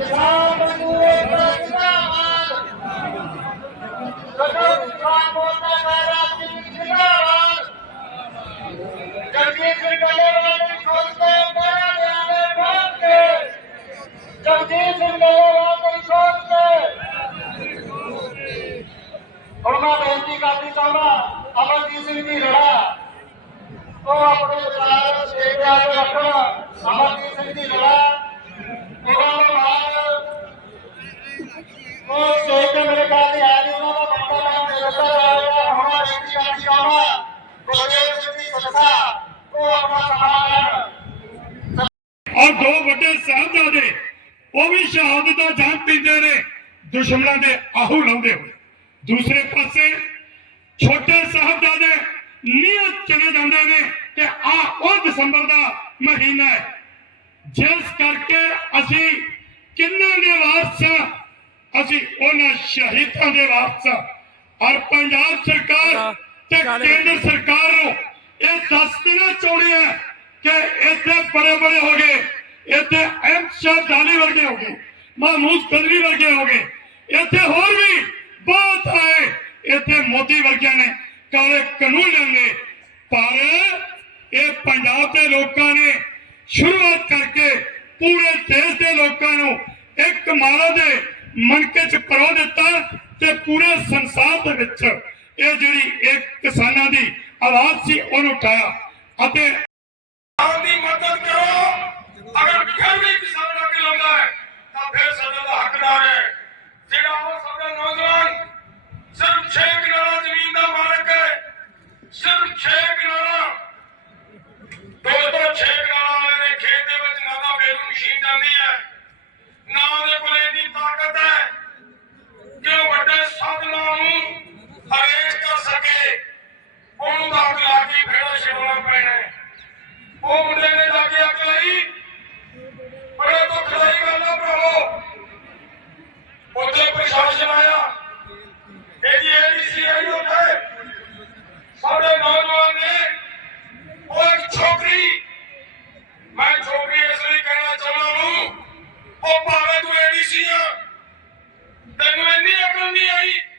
ਕਿਸਾਨ ਮਜ਼ਦੂਰ ਏਕਤਾ ਜ਼ਿੰਦਾਬਾਦ ਸਦਰ ਕਿਸਾਨ ਮੋਰਚਾ ਕਾਰਾ ਸਿੰਘ ਜ਼ਿੰਦਾਬਾਦ। ਜਗਜੀਤ ਸਿੰਘ ਡੱਲੇਵਾਲ ਦੀ ਸੋਚ ਤੇ ਮਾਇਆ ਕੇ। ਜਗਜੀਤ ਸਿੰਘ ਡੱਲੇਵਾਲ ਦੀ ਸੋਚ ਹੁਣ ਮੈਂ ਬੇਨਤੀ ਕਰਦੀ ਚਾਹੁੰਦਾ ਅਮਰਜੀਤ ਸਿੰਘ ਦੀ ਰੜਾ ਉਹ ਆਪਣੇ ਵਿਚਾਰ ਸੇਵਿਆ ਤੇ ਅਮਰਜੀਤ ਸਿੰਘ ਦੀ ਰੜਾ ਉਹਨਾਂ ਔਰ ਦੋ ਵੱਡੇ ਸਾਹਿਬਜ਼ਾਦੇ ਉਹ ਵੀ ਸ਼ਹਾਦਤ ਦਾ ਜਾਨ ਪੀਂਦੇ ਨੇ ਦੁਸ਼ਮਣਾਂ ਦੇ ਆਹੂ ਲਾਉਂਦੇ ਹੋਏ। ਦੂਸਰੇ ਪਾਸੇ ਛੋਟੇ ਸਾਹਿਬਜ਼ਾਦੇ ਨਿਯਤ ਚਲੇ ਜਾਂਦੇ ਨੇ ਕਿ ਆ ਉਹ ਦਸੰਬਰ ਦਾ ਮਹੀਨਾ ਹੈ। ਜਿਸ ਕਰਕੇ ਅਸੀਂ ਕਿੰਨਾਂ ਦੇ ਵਾਰਸ ਅਸੀਂ ਉਹਨਾਂ ਸ਼ਹੀਦਾਂ ਦੇ ਵਾਰਸ ਔਰ ਪੰਜਾਬ ਸਰਕਾਰ ਤੇ ਕੇਂਦਰ ਸਰਕਾਰ ਨੂੰ ਇਹ ਦੱਸ ਦੇਣਾ ਚਾਹੁੰਦੇ ਆ ਕਿ ਇੱਥੇ ਬੜੇ ਬੜੇ ਹੋ ਗਏ। ਇੱਥੇ ਐਮ ਸ਼ਾਹ ਵਰਗੇ ਹੋ ਗਏ, ਮਹਮੂਦ ਕਦਰੀ ਵਰਗੇ ਹੋ ਗਏ। ਇੱਥੇ ਹੋਰ ਵੀ ਬਹੁਤ ਆਏ। ਇੱਥੇ ਮੋਦੀ ਵਰਗਿਆਂ ਨੇ ਕਾਲੇ ਕਾਨੂੰਨ ਨੇ ਪਰ ਇਹ ਪੰਜਾਬ ਦੇ ਲੋਕਾਂ ਨੇ ਸ਼ੁਰੂਆਤ ਕਰਕੇ ਪੂਰੇ ਦੇਸ਼ ਦੇ ਲੋਕਾਂ ਨੂੰ ਇੱਕ ਮਾਲਾ ਦੇ ਮਨਕੇ ਚ ਪਰੋ ਦਿੱਤਾ ਤੇ ਪੂਰੇ ਸੰਸਾਰ ਦੇ ਵਿੱਚ ਇਹ ਜਿਹੜੀ ਇੱਕ ਕਿਸਾਨਾਂ ਦੀ ਆਵਾਜ਼ ਉਹਨੂੰ ਉਠਾਇਆ ਅਤੇ ਕਿਸਾਨ ਦੀ ਮਦਦ ਕਰੋ। ਅਗਰ ਫਿਰ ਵੀ ਕਿਸਾਨ ਅੱਗੇ ਲਾਉਂਦਾ ਹੈ, ਤਾਂ ਫਿਰ ਸਾਡਾ ਦਾ ਹੱਕਦਾਰ ਹੈ। ਜਿਹੜਾ ਉਹ ਸਾਡਾ ਨੌਜਵਾਨ ਸਿਰਫ 6 ਕਿਨਾਰਾ ਜ਼ਮੀਨ ਦਾ ਮਾਲਕ ਹੈ, ਸਿਰਫ 6 ਕਿਨਾਰਾ ਦੋ ਤੋਂ 6 ਕਿਨਾਰਾ ਵਾਲੇ ਦੇ ਖੇਤ ਦੇ ਵਿੱਚ ਨਾ ਤਾਂ ਬੇਰੂ ਮਸ਼ੀਨ ਜਾਂਦੀ ਹੈ, ਨਾ ਉਹਦੇ ਕੋਲ ਇੰਨੀ ਤਾਕਤ ਹੈ ਕਿ ਉਹ ਵੱਡੇ ਸਾਧਨਾਂ nem aí.